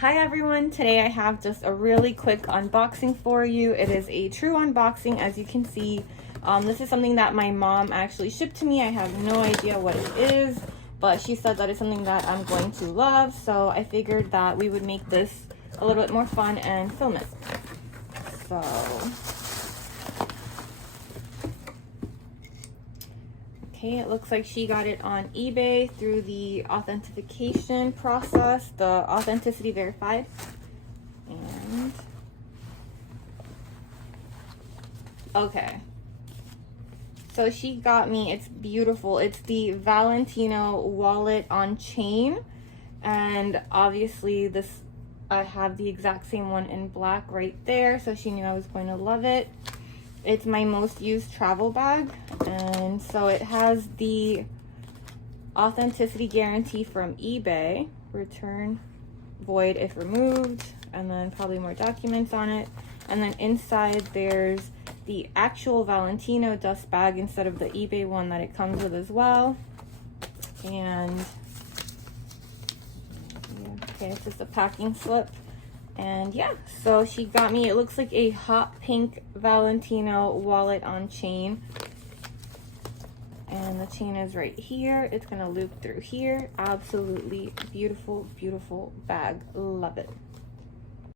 Hi everyone, today I have just a really quick unboxing for you. It is a true unboxing, as you can see. This is something that my mom actually shipped to me. I have no idea what it is, but she said that it's something that I'm going to love, so I figured that we would make this a little bit more fun and film it. So okay, it looks like she got it on eBay through the authentication process, the authenticity verified. And okay, so she got me, it's beautiful. It's the Valentino wallet on chain, and obviously this, I have the exact same one in black right there, so she knew I was going to love it. It's my most used travel bag, and so it has the authenticity guarantee from eBay, return void if removed, and then probably more documents on it. And then inside there's the actual Valentino dust bag instead of the eBay one that it comes with as well. And yeah, okay, it's just a packing slip. And yeah, so she got me, it looks like a hot pink Valentino wallet on chain. And the chain is right here. It's gonna loop through here. Absolutely beautiful, beautiful bag. Love it.